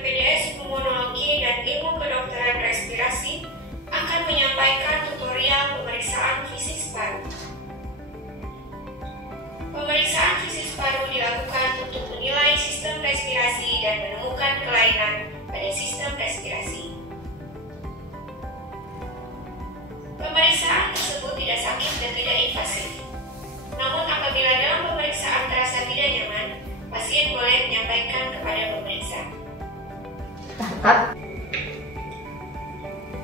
PDS Pulmonologi dan Ilmu Kedokteran Respirasi akan menyampaikan tutorial pemeriksaan fisis paru. Pemeriksaan fisis paru dilakukan untuk menilai sistem respirasi dan menemukan kelainan pada sistem respirasi. Pemeriksaan tersebut tidak sakit dan tidak invasif. Namun apabila dalam pemeriksaan terasa tidak nyaman, pasien boleh menyampaikan kepada pemeriksa.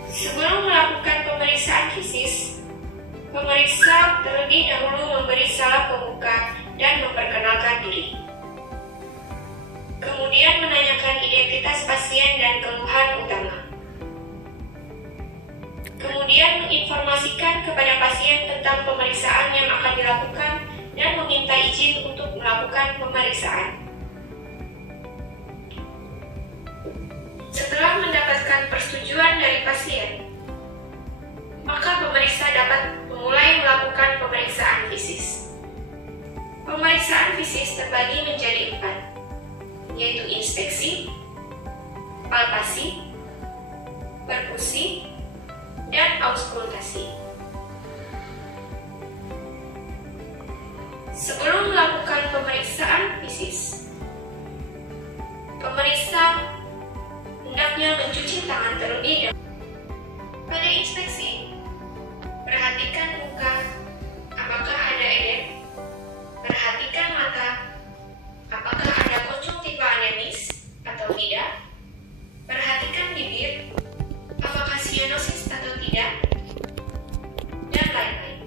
Sebelum melakukan pemeriksaan fisis, pemeriksa terlebih dahulu memberi salam pembuka dan memperkenalkan diri. Kemudian menanyakan identitas pasien dan keluhan utama. Kemudian menginformasikan kepada pasien tentang pemeriksaan yang akan dilakukan dan meminta izin untuk melakukan pemeriksaan. Setelah mendapatkan persetujuan dari pasien, maka pemeriksa dapat memulai melakukan pemeriksaan fisis. Pemeriksaan fisis terbagi menjadi 4, yaitu inspeksi, palpasi, perkusi, dan auskultasi. Sebelum melakukan pemeriksaan fisis, pemeriksa hendaknya mencuci tangan terlebih dahulu. Pada inspeksi, perhatikan muka, apakah ada edem, perhatikan mata, apakah ada konjungtiva anemis atau tidak, perhatikan bibir, apakah sianosis atau tidak, dan lain-lain.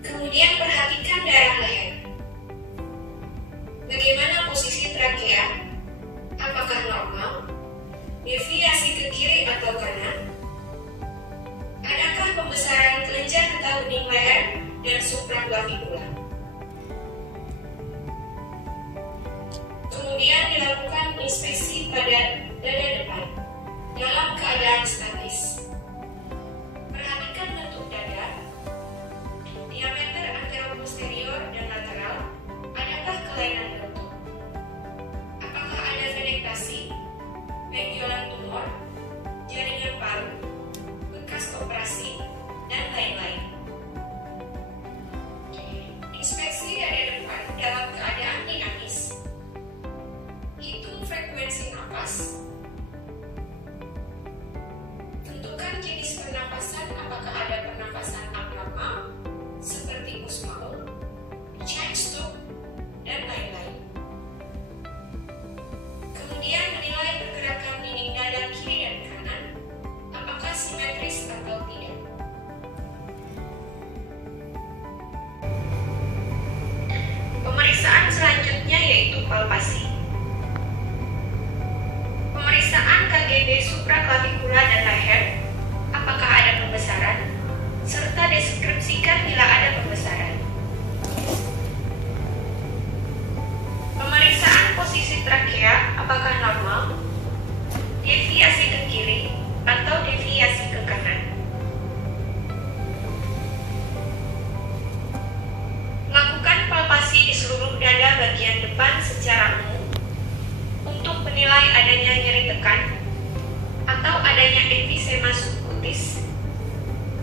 Kemudian perhatikan daerah leher. Bagaimana posisi trakea? Apakah normal? Deviasi ke kiri atau kanan? Adakah pembesaran kelenjar getah bening leher dan supraklavikula? Kemudian dilakukan inspeksi pada dada depan dalam keadaan statis. Perhatikan bentuk dada, diameter anteroposterior dan lateral. Adakah kelainan bentuk? Apakah ada venektasi, benjolan tumor, jaringan paru, bekas operasi, dan lain-lain. Inspeksi dada depan dalam keadaan dinamis. Hitung frekuensi napas. Tentukan jenis pernapasan, apakah ada pernapasan abnormal seperti Kussmaul, Cheyne-Stokes, dan lain-lain. Kemudian menilai pergerakan dinding dada kiri dan kanan, apakah simetris atau tidak. Pemeriksaan selanjutnya yaitu palpasi. Pemeriksaan KGB supraklavikula dan leher, apakah ada pembesaran, serta deskripsikan bila ada pembesaran. Pemeriksaan posisi trakea, apakah normal, deviasi ke kiri, atau deviasi ke kanan. Lakukan palpasi di seluruh dada bagian depan secara umum untuk menilai adanya nyeri tekan atau adanya emfisema subkutis,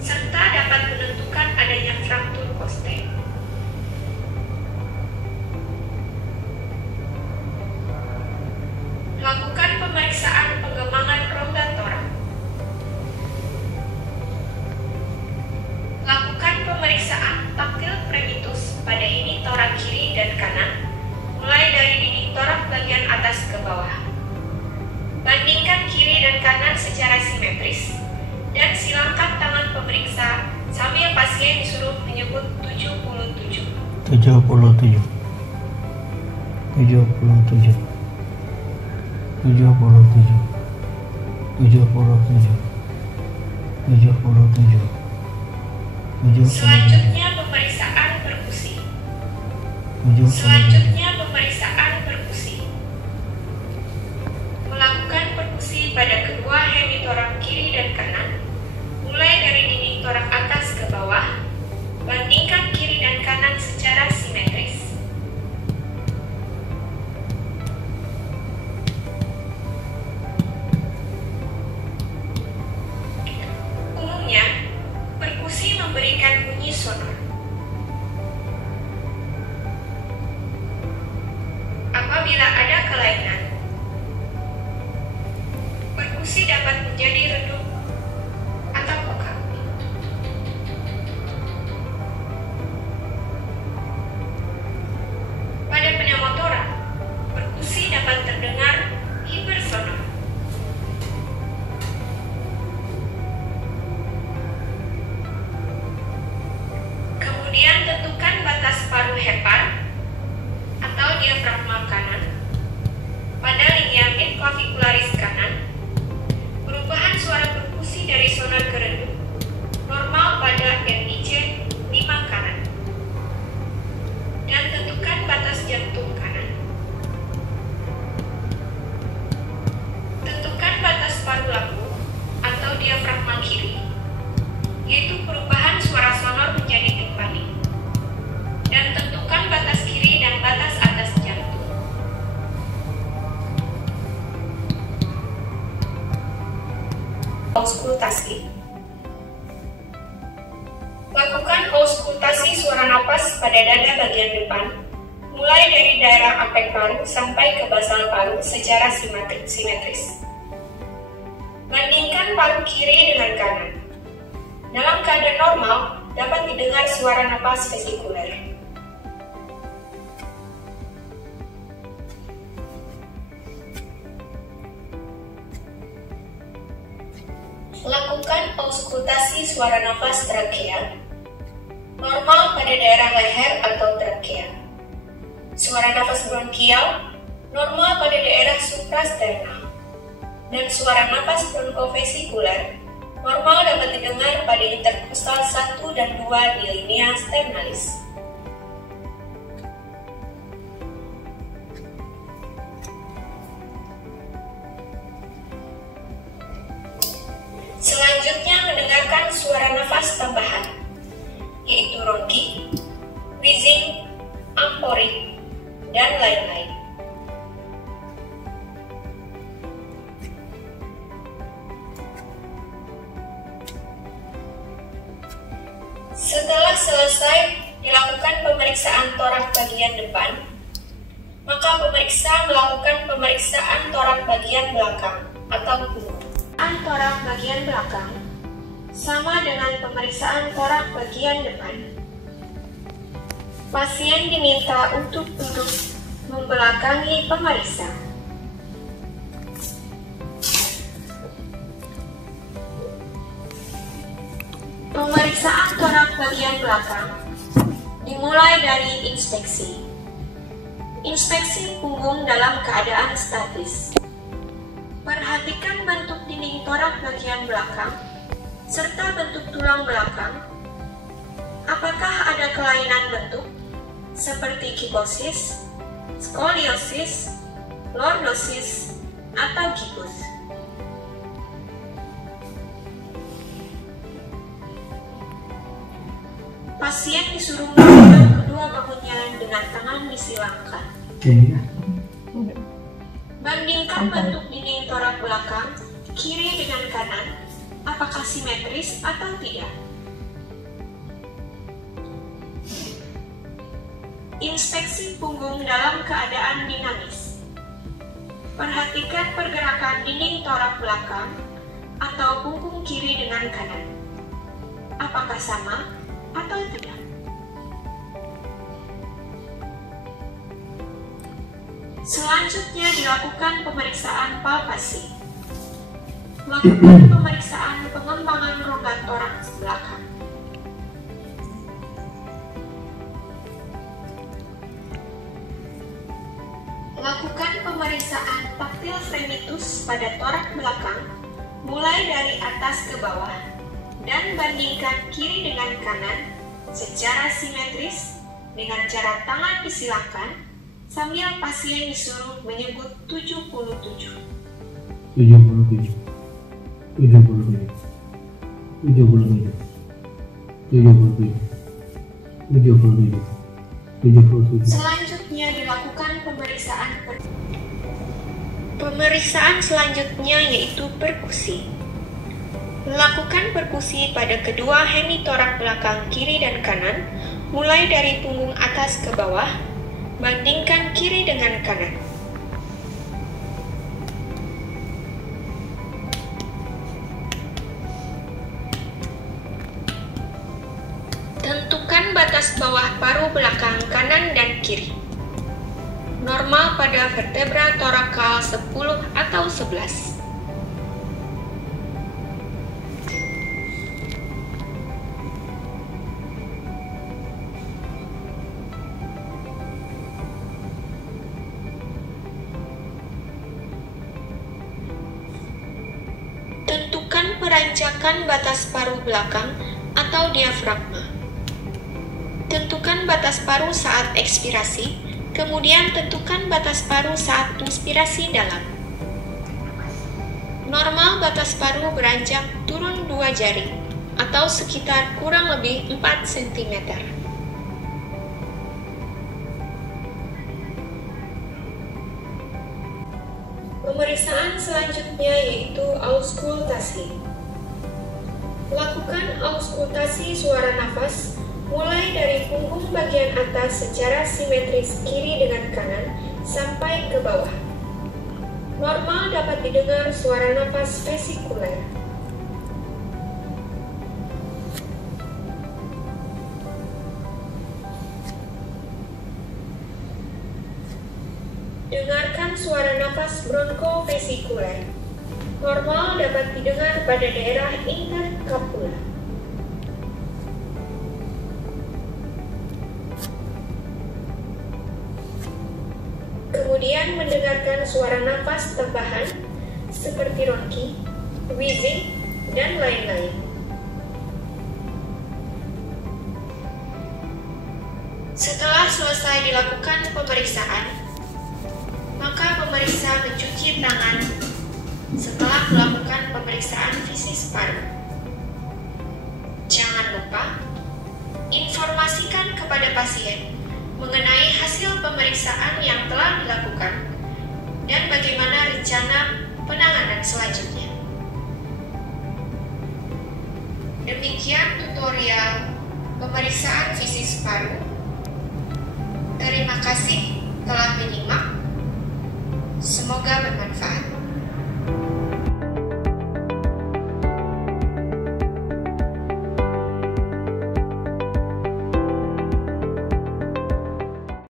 serta dapat menentukan adanya fraktur koste. Lakukan pemeriksaan pengembangan rongga torak. Lakukan pemeriksaan taktil premitus pada ini torak kiri dan kanan, mulai dari dinding torak bagian atas ke bawah. Bandingkan kiri dan kanan secara simetris, dan silangkan tangan pemeriksa sambil pasien disuruh menyebut 77. 77 77 Selanjutnya pemeriksaan perkusi. Melakukan perkusi pada kedua hemitorak kiri dan kanan, mulai dari dinding torak atas ke bawah. Bandingkan kiri dan kanan secara simetris. Apabila ada kelainan, perkusi dapat menjadi redup atau peka. Pada pneumotora, perkusi dapat terdengar hipersonor. Kemudian tentukan batas paru hepar atau diafragma kanan pada linear clavicularis kanan. Perubahan suara perkusi dari sonor ke redup normal pada NIC 5 kanan. Dan tentukan batas jantung kanan. Tentukan batas paru lambung atau diafragma kiri, yaitu perubahan suara sonor menjadi timpani. Dan tentukan batas kiri dan batas atas jantung. Auskultasi. Lakukan auskultasi suara napas pada dada bagian depan, mulai dari daerah apek paru sampai ke basal paru secara simetris. Bandingkan paru kiri dengan kanan. Dalam keadaan normal, dapat didengar suara napas vesikuler. Lakukan auskultasi suara nafas trakea, normal pada daerah leher atau trakea. Suara nafas bronkial, normal pada daerah suprasternal. Dan suara nafas bronkovesikuler, normal dapat didengar pada interkostal 1 dan 2 di linea sternalis. Selanjutnya mendengarkan suara nafas tambahan, yaitu ronki, wheezing, amporik, dan lain-lain. Setelah selesai dilakukan pemeriksaan torak bagian depan, maka pemeriksa melakukan pemeriksaan torak bagian belakang atau punggung. Torak bagian belakang sama dengan pemeriksaan torak bagian depan. Pasien diminta untuk duduk membelakangi pemeriksa. Pemeriksaan torak bagian belakang dimulai dari inspeksi. Inspeksi punggung dalam keadaan statis. Perhatikan bentuk dinding torak bagian belakang, serta bentuk tulang belakang. Apakah ada kelainan bentuk, seperti kifosis, skoliosis, lordosis, atau gibus? Pasien disuruh memegang kedua bahunya dengan tangan disilangkan. Bandingkan bentuk dinding torak belakang kiri dengan kanan, apakah simetris atau tidak. Inspeksi punggung dalam keadaan dinamis. Perhatikan pergerakan dinding torak belakang atau punggung kiri dengan kanan. Apakah sama atau tidak? Selanjutnya dilakukan pemeriksaan palpasi. Lakukan pemeriksaan pengembangan rongga toraks belakang. Lakukan pemeriksaan taktil fremitus pada torak belakang, mulai dari atas ke bawah, dan bandingkan kiri dengan kanan secara simetris dengan cara tangan disilangkan, sambil pasien disuruh menyebut 77. 77. 77. 77. 77. 77. 77. Selanjutnya dilakukan pemeriksaan selanjutnya yaitu perkusi. Lakukan perkusi pada kedua hemitorak belakang kiri dan kanan, mulai dari punggung atas ke bawah. Bandingkan kiri dengan kanan. batas bawah paru belakang kanan dan kiri. Normal pada vertebra torakal 10 atau 11. Tentukan perancakan batas paru belakang atau diafragma. Tentukan batas paru saat ekspirasi, kemudian tentukan batas paru saat inspirasi dalam. Normal batas paru beranjak turun 2 jari atau sekitar kurang lebih 4 cm. Pemeriksaan selanjutnya yaitu auskultasi. Lakukan auskultasi suara nafas mulai dari punggung bagian atas secara simetris kiri dengan kanan sampai ke bawah. Normal dapat didengar suara nafas vesikuler. Dengarkan suara nafas bronkofesikuler. Normal dapat didengar pada daerah intercapula. Kemudian mendengarkan suara nafas tambahan seperti ronki, wheezing, dan lain-lain. Setelah selesai dilakukan pemeriksaan, maka pemeriksa mencuci tangan setelah melakukan pemeriksaan fisis paru. Jangan lupa informasikan kepada pasien mengenai hasil pemeriksaan yang telah